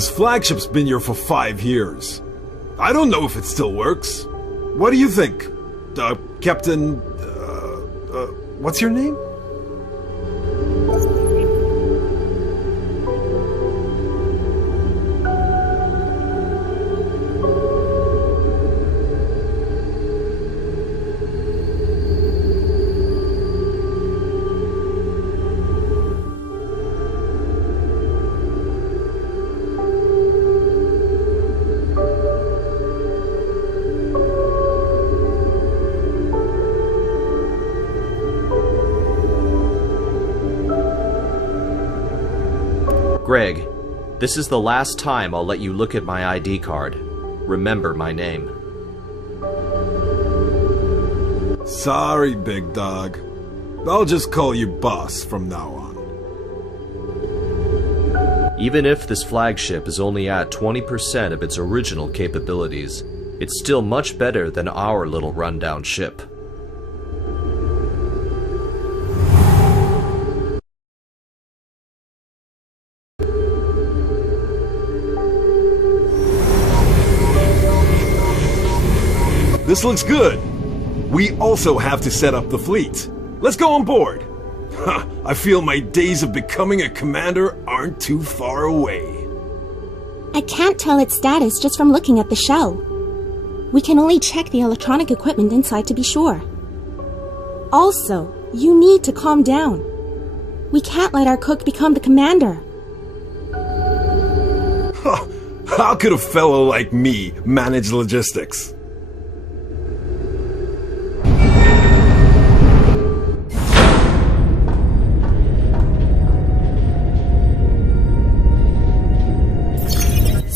This flagship's been here for 5 years. I don't know if it still works. What do you think? Captain... what's your name? Greg, this is the last time I'll let you look at my ID card. Remember my name. Sorry, big dog. I'll just call you boss from now on. Even if this flagship is only at 20% of its original capabilities, it's still much better than our little rundown ship. This looks good. We also have to set up the fleet. Let's go on board. I feel my days of becoming a commander aren't too far away. I can't tell its status just from looking at the shell. We can only check the electronic equipment inside to be sure. Also, you need to calm down. We can't let our cook become the commander. How could a fellow like me manage logistics?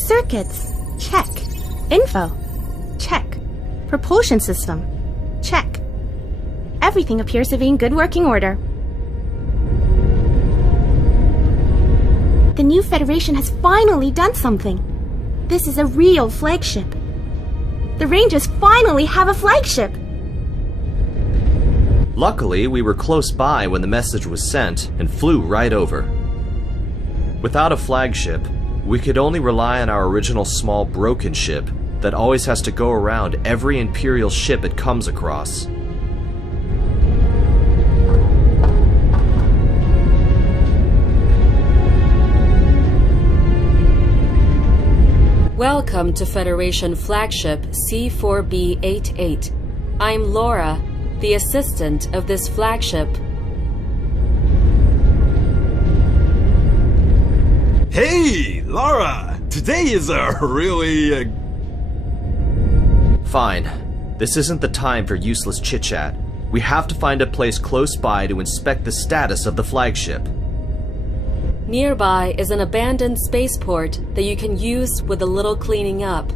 Circuits, check. Info, check. Propulsion system, check. Everything appears to be in good working order. The new Federation has finally done something. This is a real flagship. The Rangers finally have a flagship! Luckily, we were close by when the message was sent and flew right over. Without a flagship, we could only rely on our original small broken ship that always has to go around every Imperial ship it comes across. Welcome to Federation Flagship C4B88. I'm Laura, the assistant of this flagship. Hey, Laura! Today is a really... Fine. This isn't the time for useless chit-chat. We have to find a place close by to inspect the status of the flagship. Nearby is an abandoned spaceport that you can use with a little cleaning up.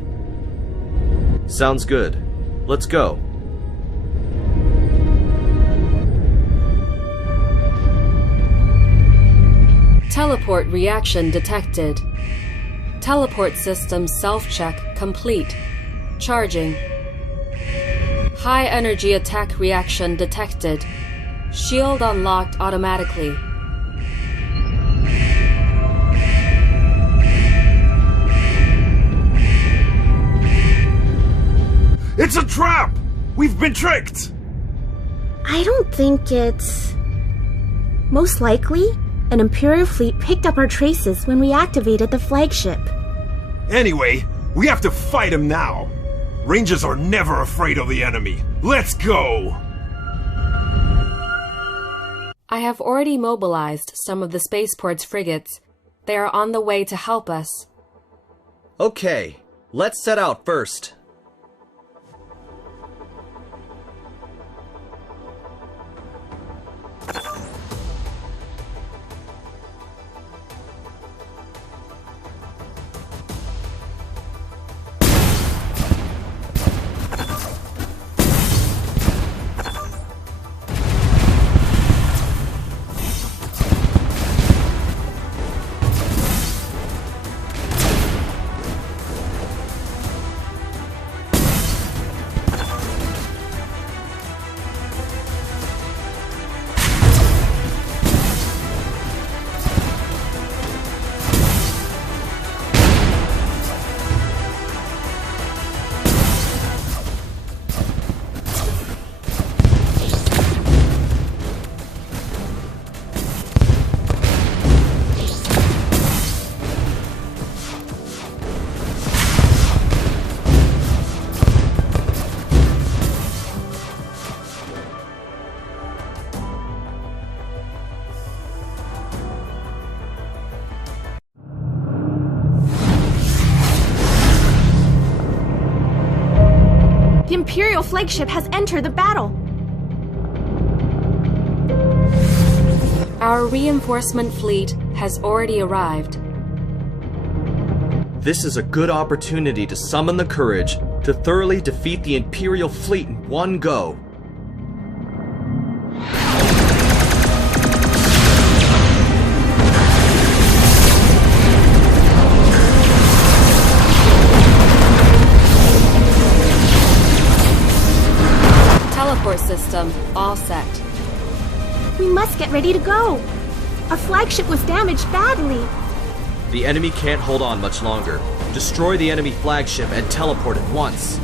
Sounds good. Let's go. Teleport reaction detected. Teleport system self-check complete. Charging. High energy attack reaction detected. Shield unlocked automatically. It's a trap! We've been tricked! I don't think it's... Most likely, an Imperial fleet picked up our traces when we activated the flagship. Anyway, we have to fight him now. Rangers are never afraid of the enemy. Let's go! I have already mobilized some of the spaceport's frigates. They are on the way to help us. Okay, let's set out first. Imperial flagship has entered the battle. Our reinforcement fleet has already arrived. This is a good opportunity to summon the courage to thoroughly defeat the Imperial fleet in one go. Teleport system all set. We must get ready to go. Our flagship was damaged badly. The enemy can't hold on much longer. Destroy the enemy flagship and teleport at once.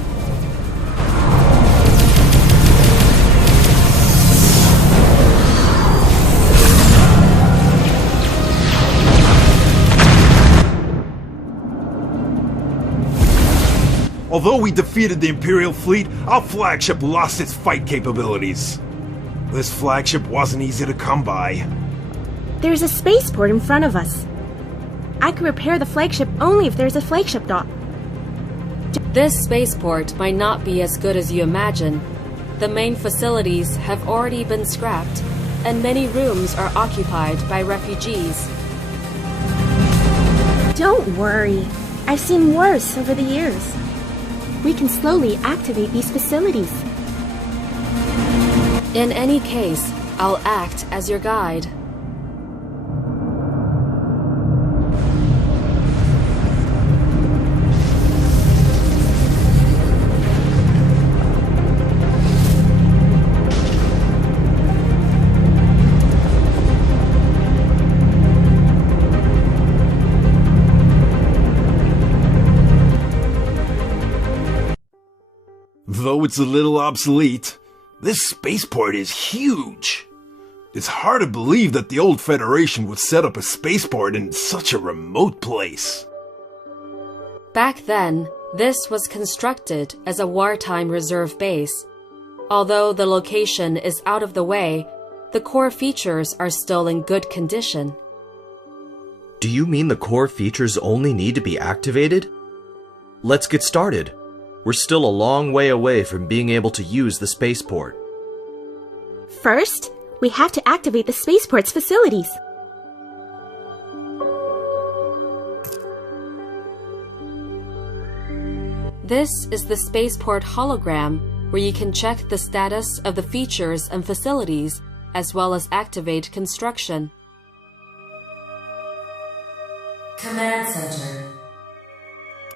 Although we defeated the Imperial fleet, our flagship lost its fight capabilities. This flagship wasn't easy to come by. There's a spaceport in front of us. I can repair the flagship only if there's a flagship dock. This spaceport might not be as good as you imagine. The main facilities have already been scrapped, and many rooms are occupied by refugees. Don't worry. I've seen worse over the years. We can slowly activate these facilities. In any case, I'll act as your guide. Though it's a little obsolete, this spaceport is huge. It's hard to believe that the old Federation would set up a spaceport in such a remote place. Back then, this was constructed as a wartime reserve base. Although the location is out of the way, the core features are still in good condition. Do you mean the core features only need to be activated? Let's get started. We're still a long way away from being able to use the spaceport. First, we have to activate the spaceport's facilities. This is the spaceport hologram, where you can check the status of the features and facilities, as well as activate construction. Command Center.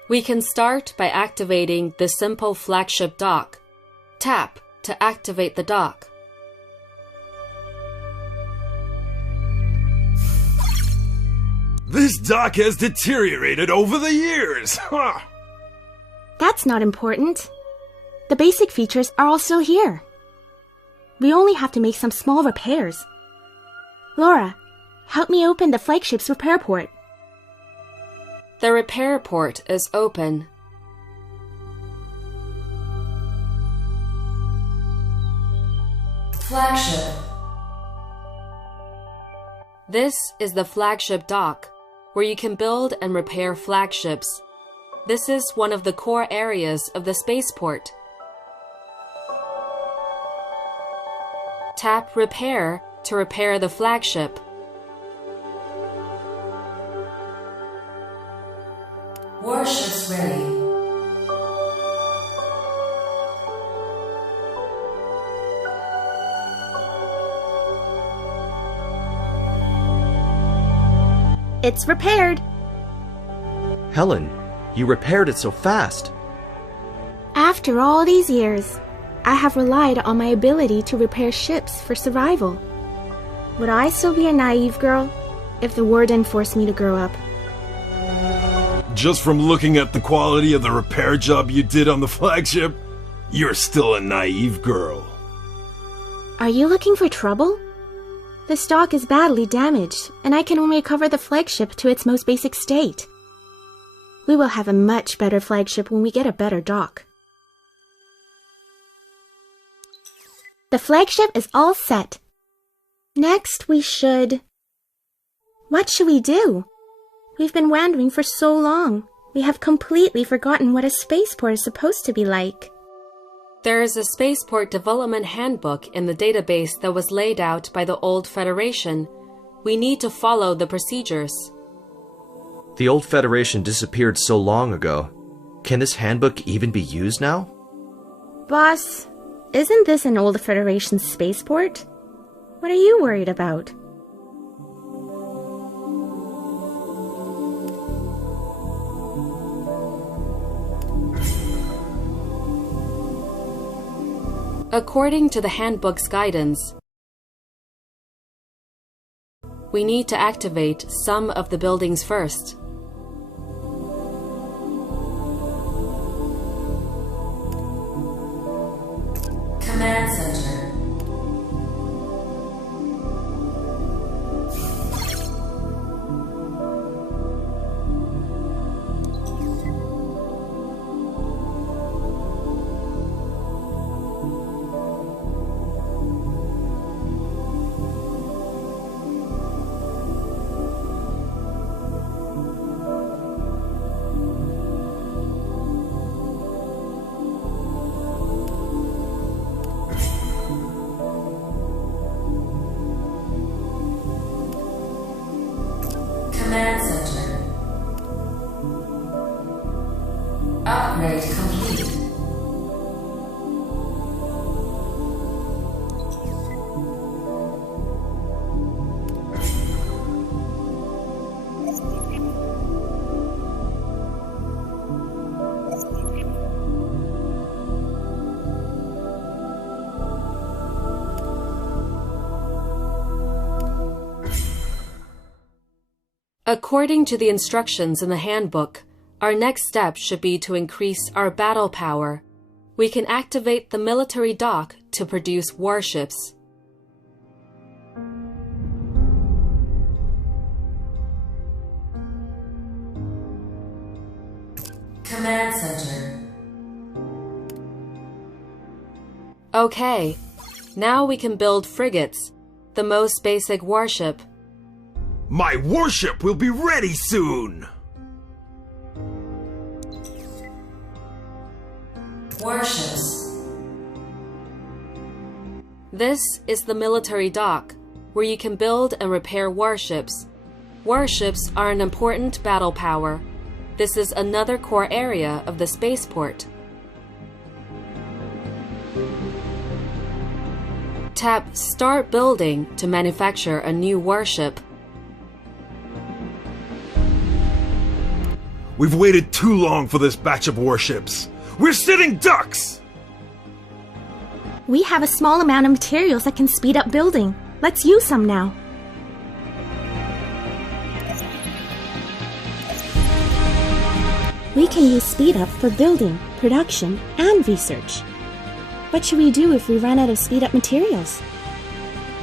We can start by activating the simple flagship dock. Tap to activate the dock. This dock has deteriorated over the years. Huh. That's not important. The basic features are also here. We only have to make some small repairs. Laura, help me open the flagship's repair port. The repair port is open. Flagship. This is the flagship dock, where you can build and repair flagships. This is one of the core areas of the spaceport. Tap Repair to repair the flagship. Warships ready. It's repaired. Helen, you repaired it so fast. After all these years, I have relied on my ability to repair ships for survival. Would I still be a naive girl if the war didn't force me to grow up? Just from looking at the quality of the repair job you did on the flagship, you're still a naive girl. Are you looking for trouble? This dock is badly damaged, and I can only recover the flagship to its most basic state. We will have a much better flagship when we get a better dock. The flagship is all set. Next, we should... What should we do? We've been wandering for so long. We have completely forgotten what a spaceport is supposed to be like. There is a spaceport development handbook in the database that was laid out by the old Federation. We need to follow the procedures. The old Federation disappeared so long ago. Can this handbook even be used now? Boss, isn't this an old Federation spaceport? What are you worried about? According to the handbook's guidance, we need to activate some of the buildings first. Command Center. Command Center. Upgrade complete. According to the instructions in the handbook, our next step should be to increase our battle power. We can activate the military dock to produce warships. Command Center. Okay, now we can build frigates, the most basic warship. My warship will be ready soon! Warships. This is the military dock, where you can build and repair warships. Warships are an important battle power. This is another core area of the spaceport. Tap Start Building to manufacture a new warship. We've waited too long for this batch of warships. We're sitting ducks! We have a small amount of materials that can speed up building. Let's use some now. We can use speed up for building, production, and research. What should we do if we run out of speed up materials?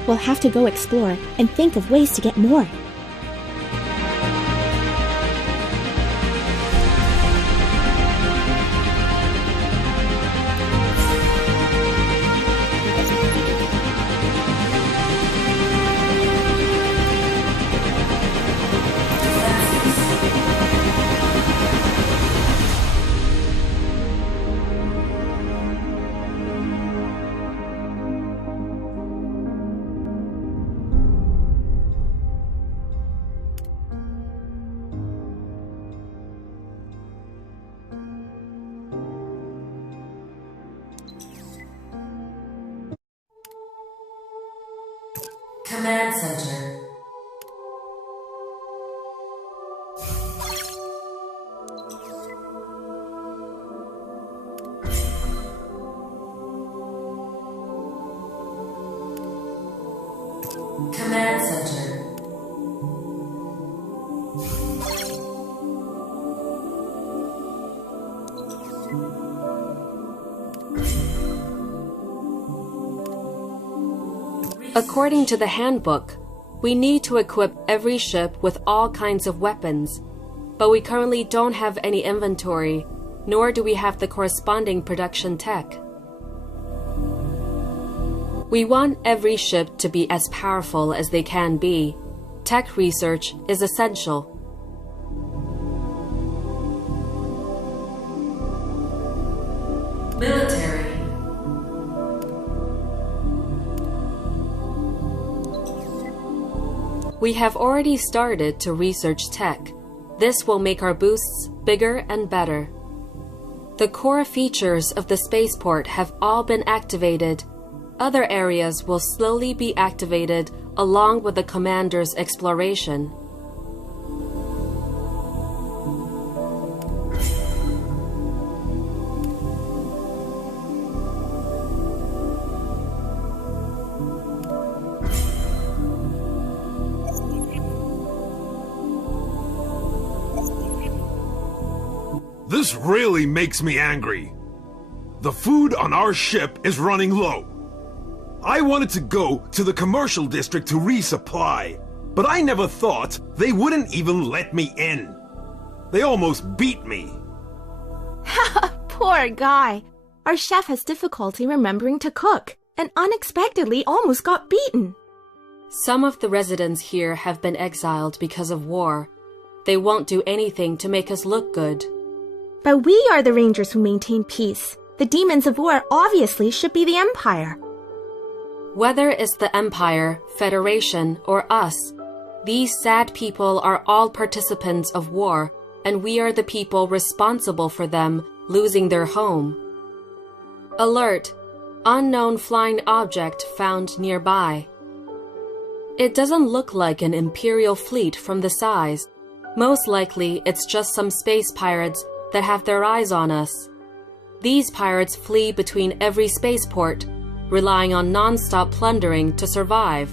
We'll have to go explore and think of ways to get more. Command Center. Command Center. According to the handbook, we need to equip every ship with all kinds of weapons, but we currently don't have any inventory, nor do we have the corresponding production tech. We want every ship to be as powerful as they can be. Tech research is essential. Military. We have already started to research tech. This will make our boosts bigger and better. The core features of the spaceport have all been activated. Other areas will slowly be activated along with the commander's exploration. This really makes me angry. The food on our ship is running low. I wanted to go to the commercial district to resupply, but I never thought they wouldn't even let me in. They almost beat me. Poor guy. Our chef has difficulty remembering to cook and unexpectedly almost got beaten. Some of the residents here have been exiled because of war. They won't do anything to make us look good. But we are the Rangers who maintain peace. The demons of war obviously should be the Empire. Whether it's the Empire, Federation, or us, these sad people are all participants of war, and we are the people responsible for them losing their home. Alert! Unknown flying object found nearby. It doesn't look like an Imperial fleet from the size. Most likely, it's just some space pirates that have their eyes on us. These pirates flee between every spaceport, relying on non-stop plundering to survive.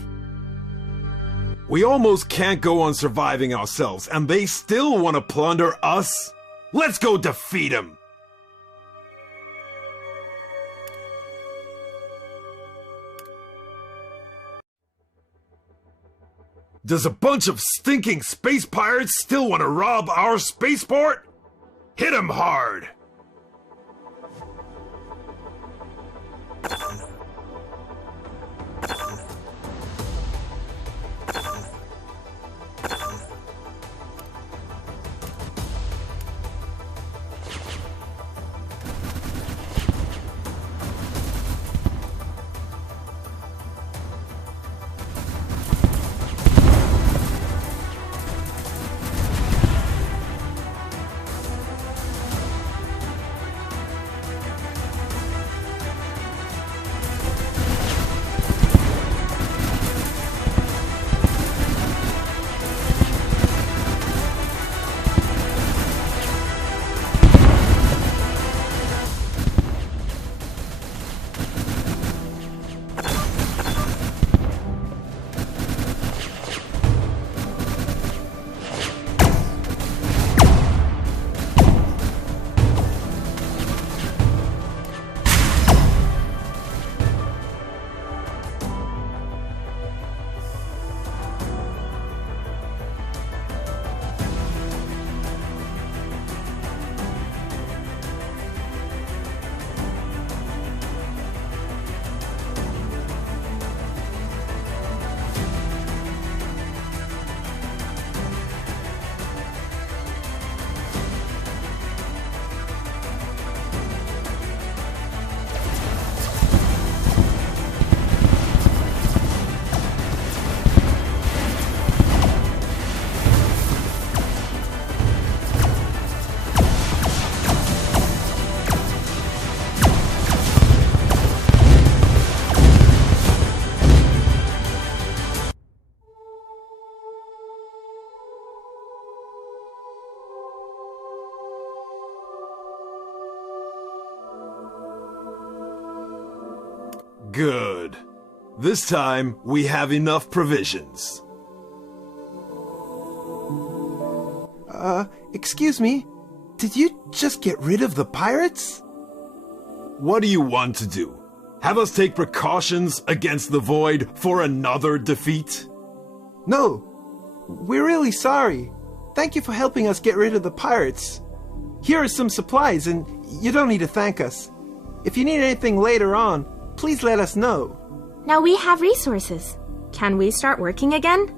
We almost can't go on surviving ourselves, and they still want to plunder us? Let's go defeat them! Does a bunch of stinking space pirates still want to rob our spaceport? Hit 'em hard! Good. This time, we have enough provisions. Excuse me? Did you just get rid of the pirates? What do you want to do? Have us take precautions against the Void for another defeat? No. We're really sorry. Thank you for helping us get rid of the pirates. Here are some supplies, and you don't need to thank us. If you need anything later on, please let us know. Now we have resources. Can we start working again?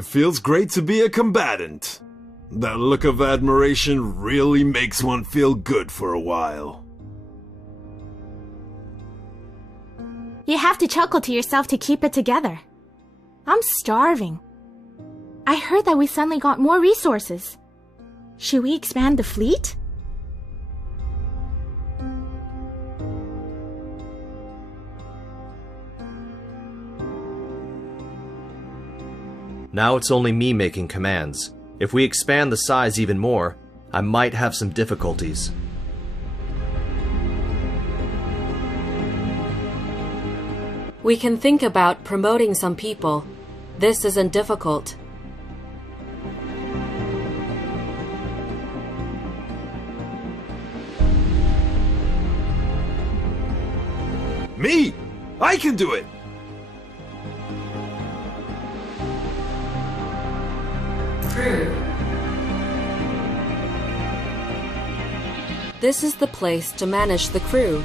It feels great to be a combatant. That look of admiration really makes one feel good for a while. You have to chuckle to yourself to keep it together. I'm starving. I heard that we suddenly got more resources. Should we expand the fleet? Now it's only me making commands. If we expand the size even more, I might have some difficulties. We can think about promoting some people. This isn't difficult. Me! I can do it! Crew. This is the place to manage the crew.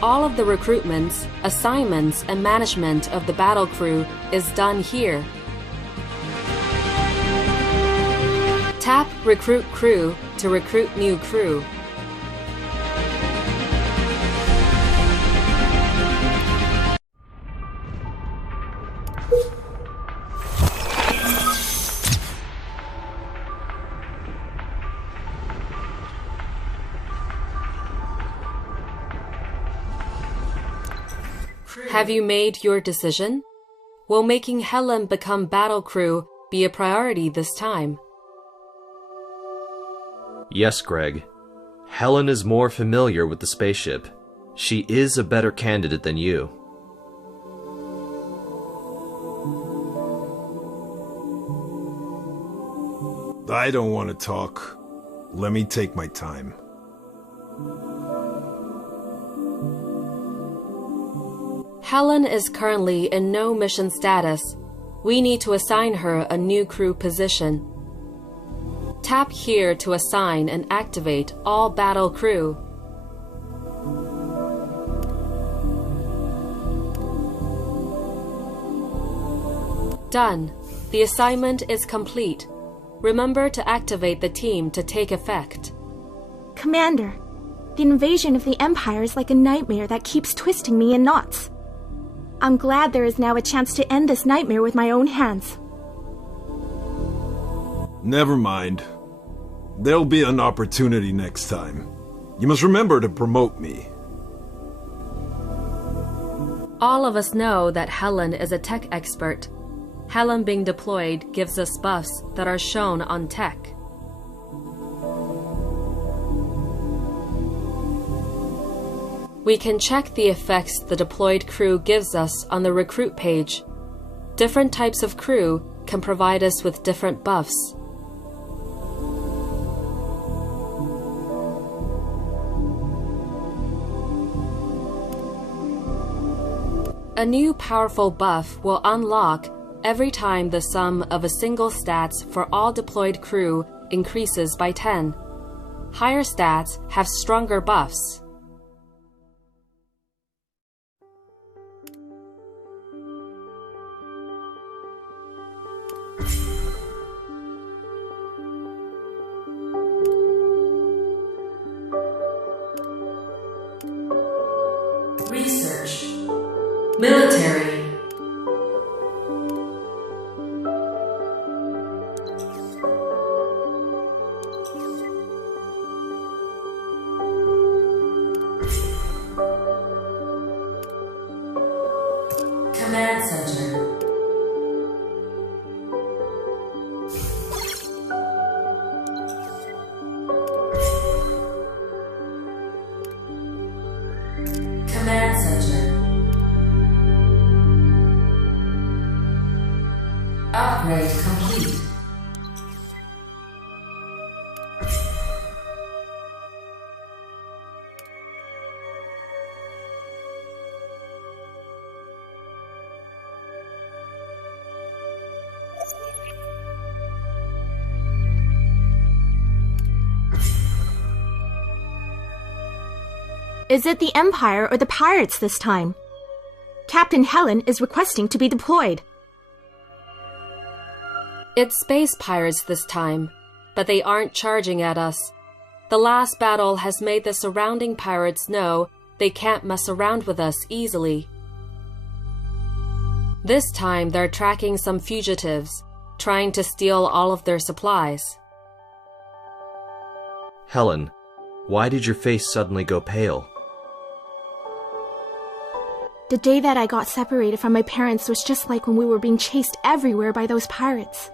All of the recruitments, assignments, and management of the battle crew is done here. Tap Recruit Crew to recruit new crew. Have you made your decision? Will making Helen become battle crew be a priority this time? Yes, Greg. Helen is more familiar with the spaceship. She is a better candidate than you. I don't want to talk. Let me take my time. Helen is currently in no mission status. We need to assign her a new crew position. Tap here to assign and activate all battle crew. Done. The assignment is complete. Remember to activate the team to take effect. Commander, the invasion of the Empire is like a nightmare that keeps twisting me in knots. I'm glad there is now a chance to end this nightmare with my own hands. Never mind. There'll be an opportunity next time. You must remember to promote me. All of us know that Helen is a tech expert. Helen being deployed gives us buffs that are shown on tech. We can check the effects the deployed crew gives us on the recruit page. Different types of crew can provide us with different buffs. A new powerful buff will unlock every time the sum of a single stats for all deployed crew increases by 10. Higher stats have stronger buffs. Research. Military. Command Center. Command Center. Upgrade complete. Is it the Empire or the pirates this time? Captain Helen is requesting to be deployed. It's space pirates this time, but they aren't charging at us. The last battle has made the surrounding pirates know they can't mess around with us easily. This time they're tracking some fugitives, trying to steal all of their supplies. Helen, why did your face suddenly go pale? The day that I got separated from my parents was just like when we were being chased everywhere by those pirates.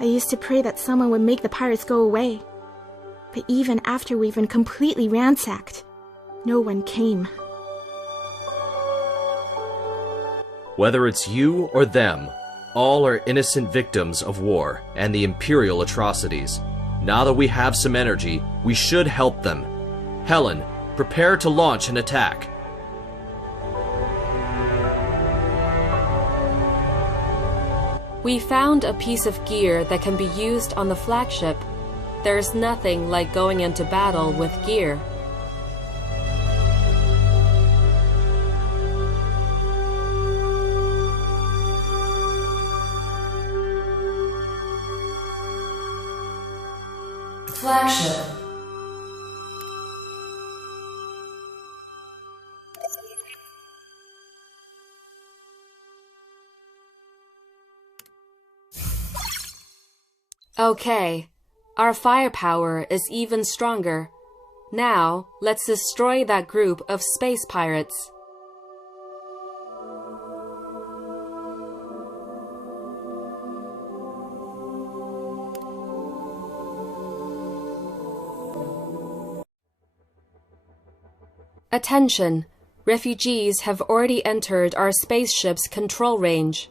I used to pray that someone would make the pirates go away. But even after we've been completely ransacked, no one came. Whether it's you or them, all are innocent victims of war and the Imperial atrocities. Now that we have some energy, we should help them. Helen, prepare to launch an attack. We found a piece of gear that can be used on the flagship. There's nothing like going into battle with gear. Flagship. Okay, our firepower is even stronger. Now, let's destroy that group of space pirates. Attention! Refugees have already entered our spaceship's control range.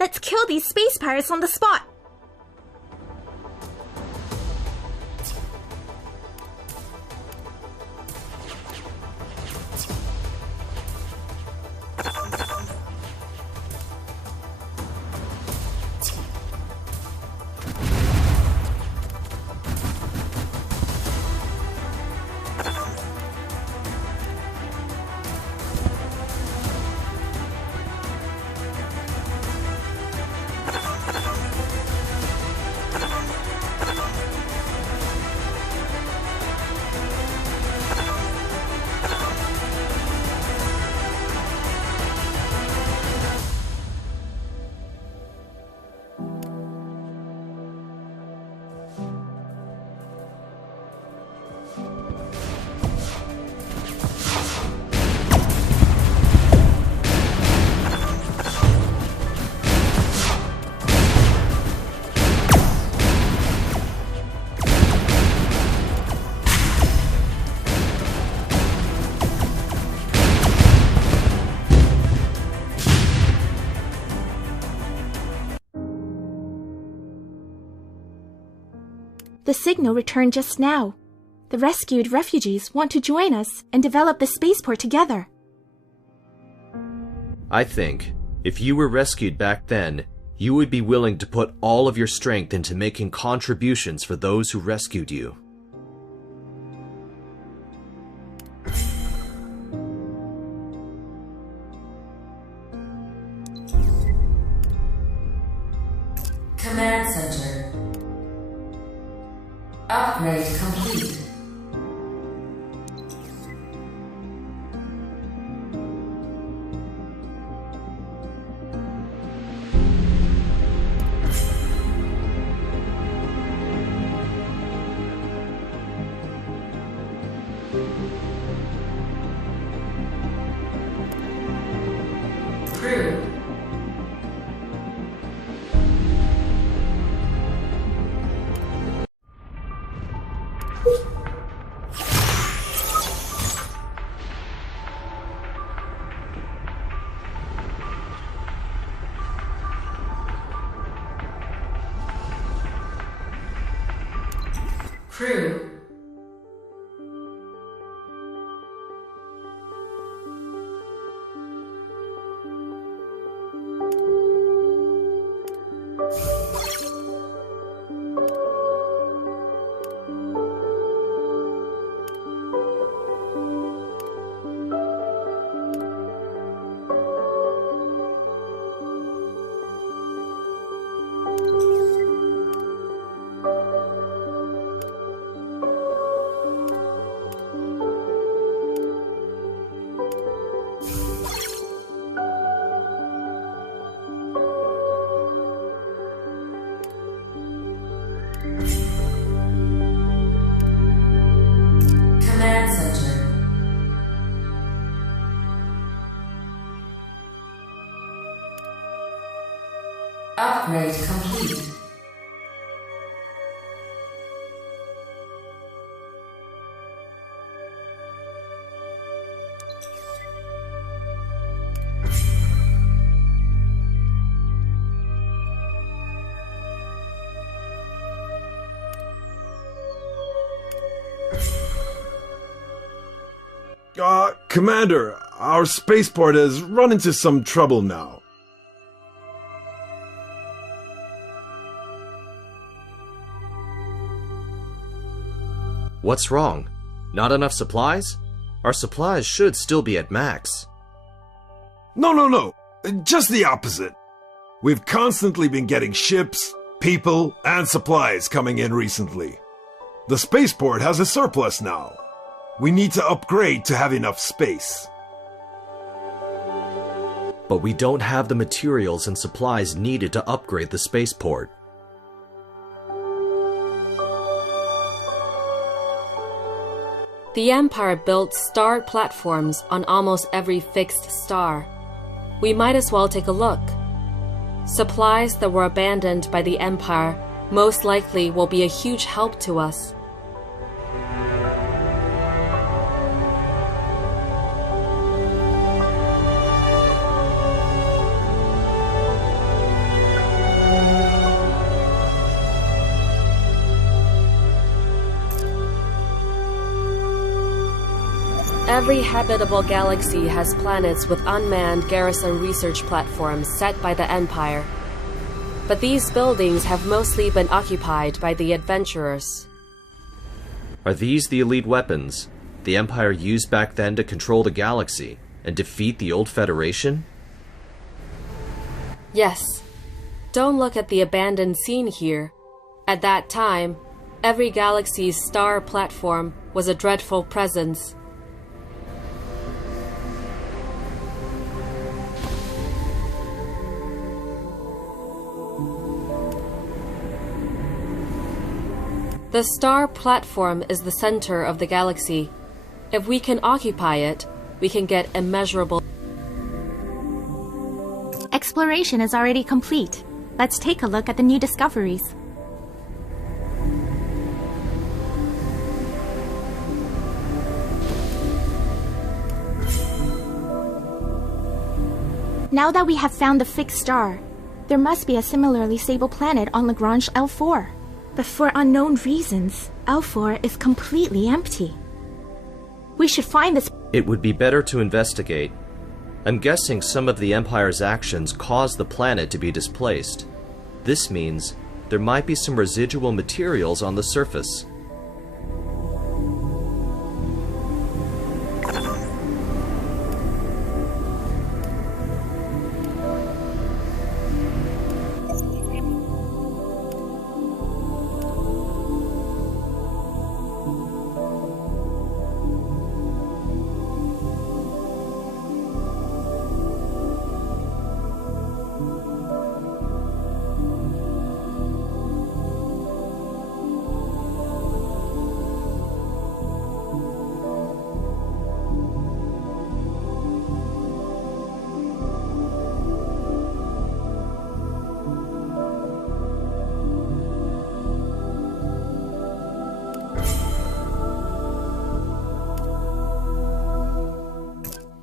Let's kill these space pirates on the spot! The signal returned just now. The rescued refugees want to join us and develop the spaceport together. I think, if you were rescued back then, you would be willing to put all of your strength into making contributions for those who rescued you. Command Center. Upgrade complete. Crew. Crew. Commander, our spaceport has run into some trouble now. What's wrong? Not enough supplies? Our supplies should still be at max. No. Just the opposite. We've constantly been getting ships, people, and supplies coming in recently. The spaceport has a surplus now. We need to upgrade to have enough space. But we don't have the materials and supplies needed to upgrade the spaceport. The Empire built star platforms on almost every fixed star. We might as well take a look. Supplies that were abandoned by the Empire most likely will be a huge help to us. Every habitable galaxy has planets with unmanned garrison research platforms set by the Empire. But these buildings have mostly been occupied by the adventurers. Are these the elite weapons the Empire used back then to control the galaxy and defeat the old Federation? Yes. Don't look at the abandoned scene here. At that time, every galaxy's star platform was a dreadful presence. The star platform is the center of the galaxy. If we can occupy it, we can get immeasurable. Exploration is already complete. Let's take a look at the new discoveries. Now that we have found the fixed star, there must be a similarly stable planet on Lagrange L4. But for unknown reasons, L4 is completely empty. We should find this. It would be better to investigate. I'm guessing some of the Empire's actions caused the planet to be displaced. This means there might be some residual materials on the surface.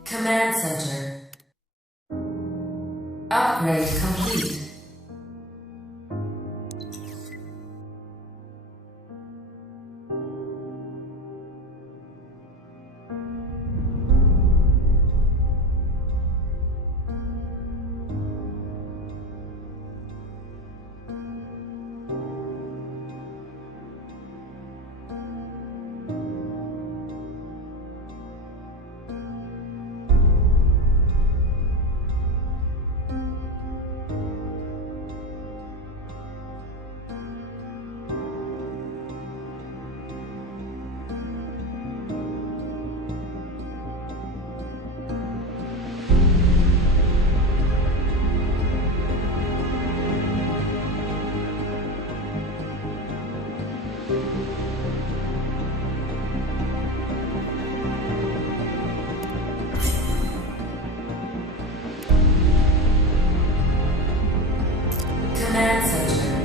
Command Center. Upgrade complete. Command Center.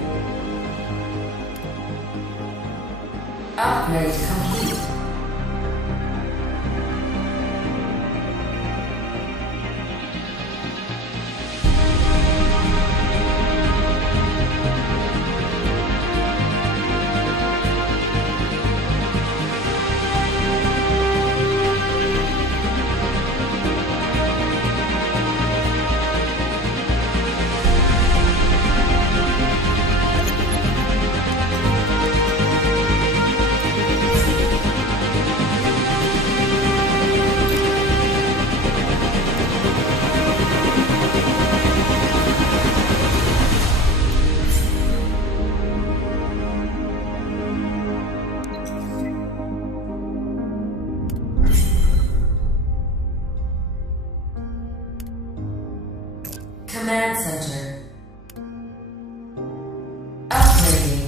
Upgrade complete. Command Center. Upgrading.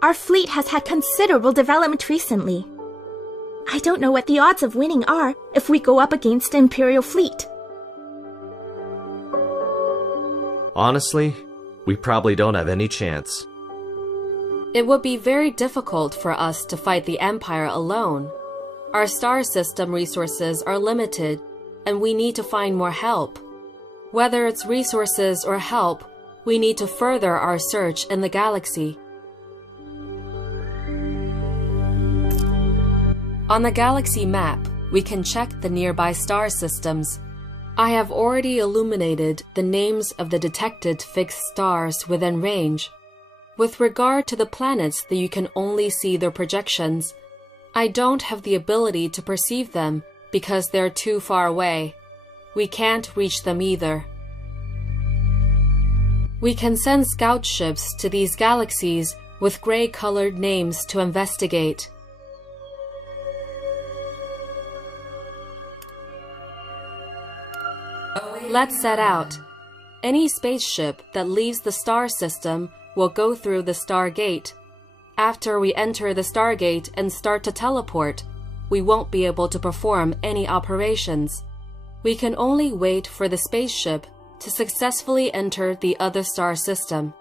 Our fleet has had considerable development recently. I don't know what the odds of winning are if we go up against the Imperial fleet. Honestly, we probably don't have any chance. It would be very difficult for us to fight the Empire alone. Our star system resources are limited, and we need to find more help. Whether it's resources or help, we need to further our search in the galaxy. On the galaxy map, we can check the nearby star systems. I have already illuminated the names of the detected fixed stars within range. With regard to the planets that you can only see their projections, I don't have the ability to perceive them because they're too far away. We can't reach them either. We can send scout ships to these galaxies with gray-colored names to investigate. Let's set out. Any spaceship that leaves the star system will go through the star gate. After we enter the star gate and start to teleport, we won't be able to perform any operations. We can only wait for the spaceship to successfully enter the other star system.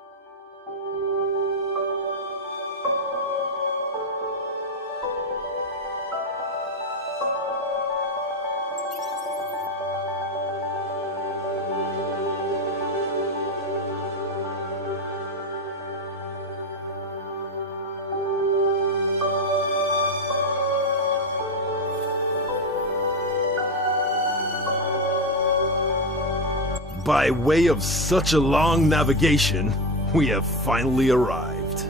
By way of such a long navigation, we have finally arrived.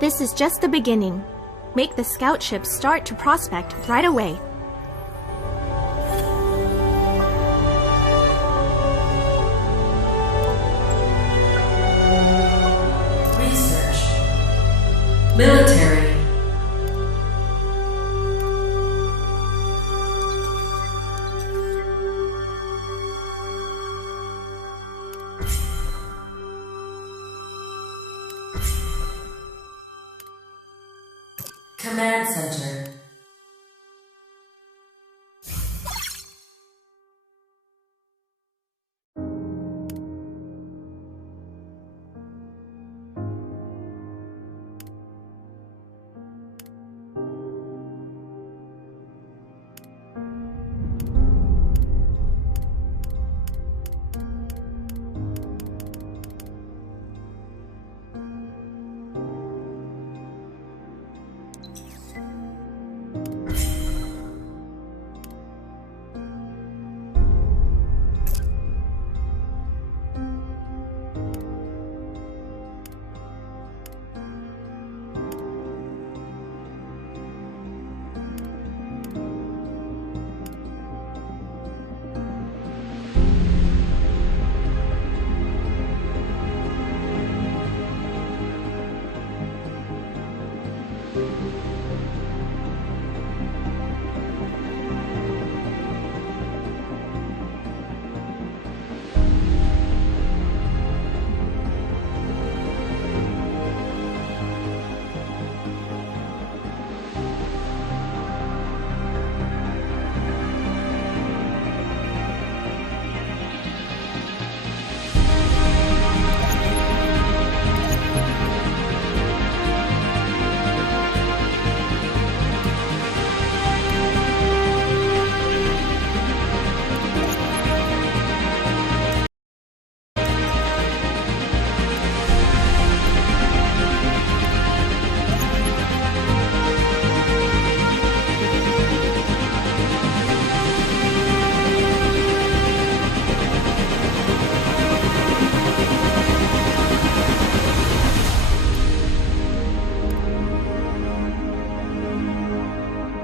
This is just the beginning. Make the scout ships start to prospect right away. Research. Military. Command Center.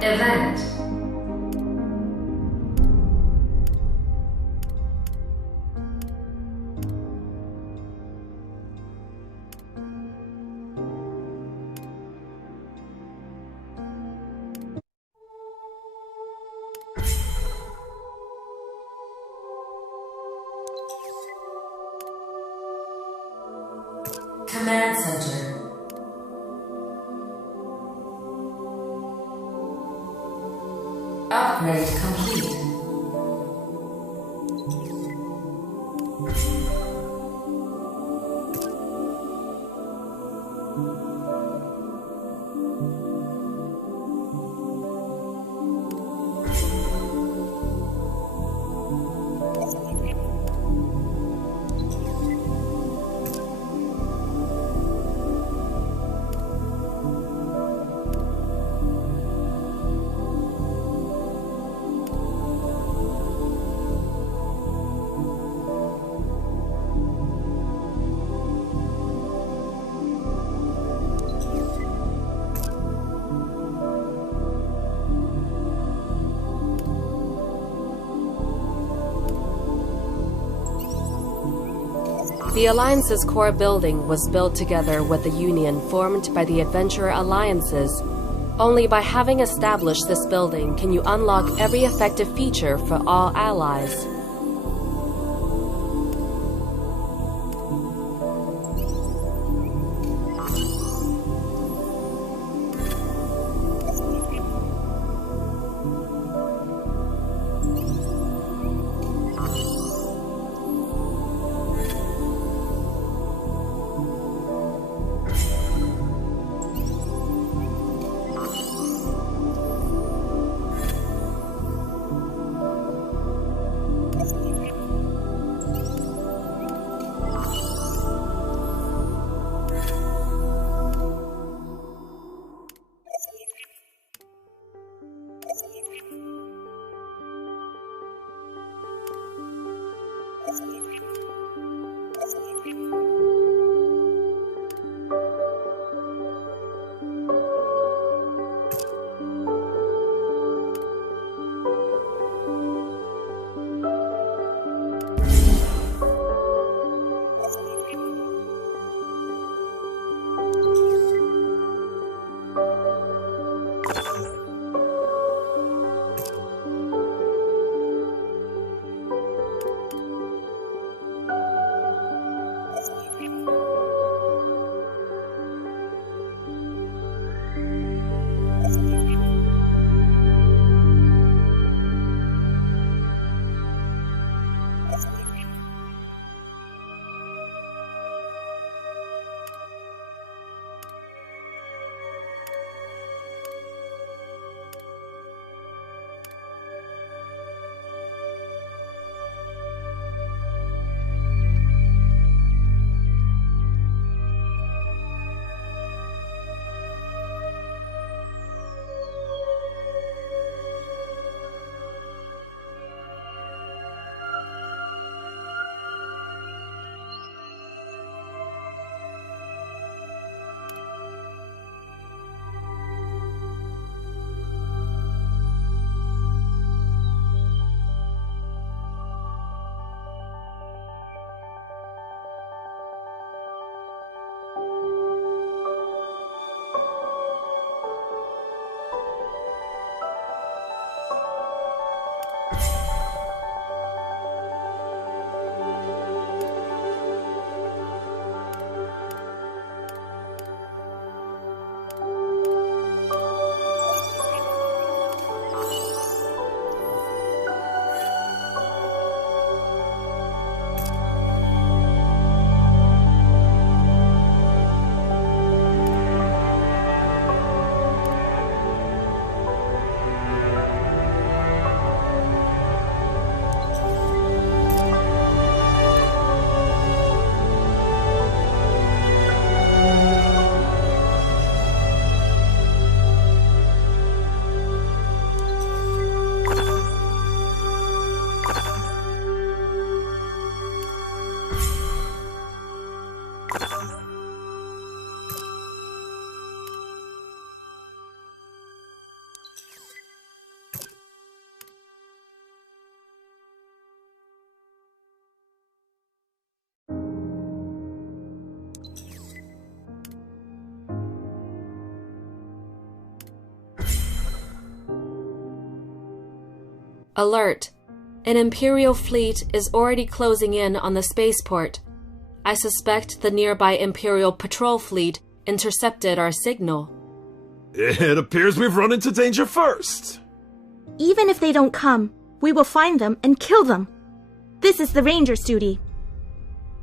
Event. Command Center. Upgrade complete. The Alliance's core building was built together with the Union formed by the Adventurer Alliances. Only by having established this building can you unlock every effective feature for all allies. Alert! An Imperial fleet is already closing in on the spaceport. I suspect the nearby Imperial patrol fleet intercepted our signal. It appears we've run into danger first. Even if they don't come, we will find them and kill them. This is the Ranger's duty.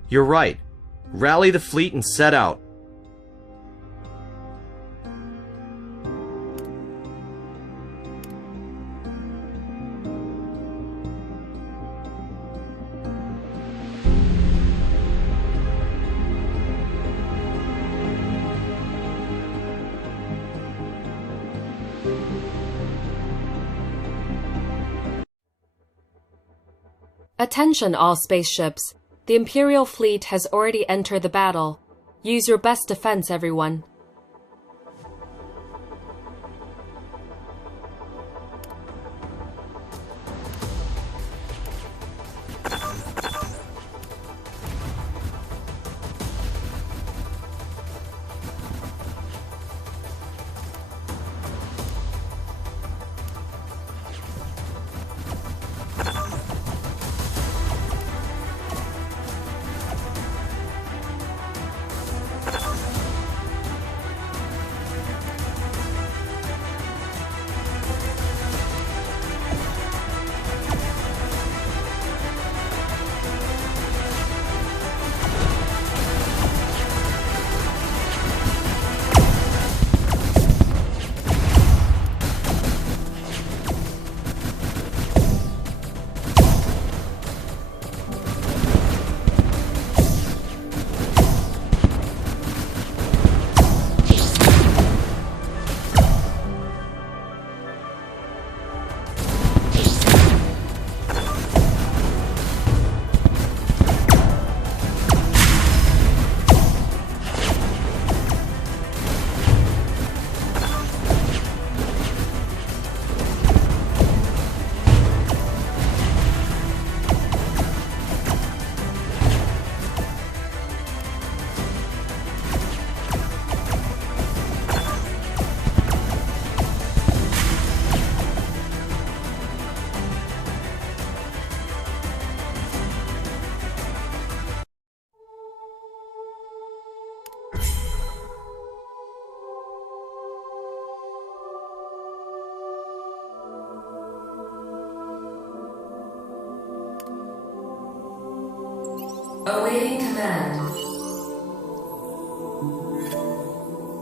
You're right. Rally the fleet and set out. Attention all spaceships. The Imperial fleet has already entered the battle. Use your best defense, everyone. Awaiting command.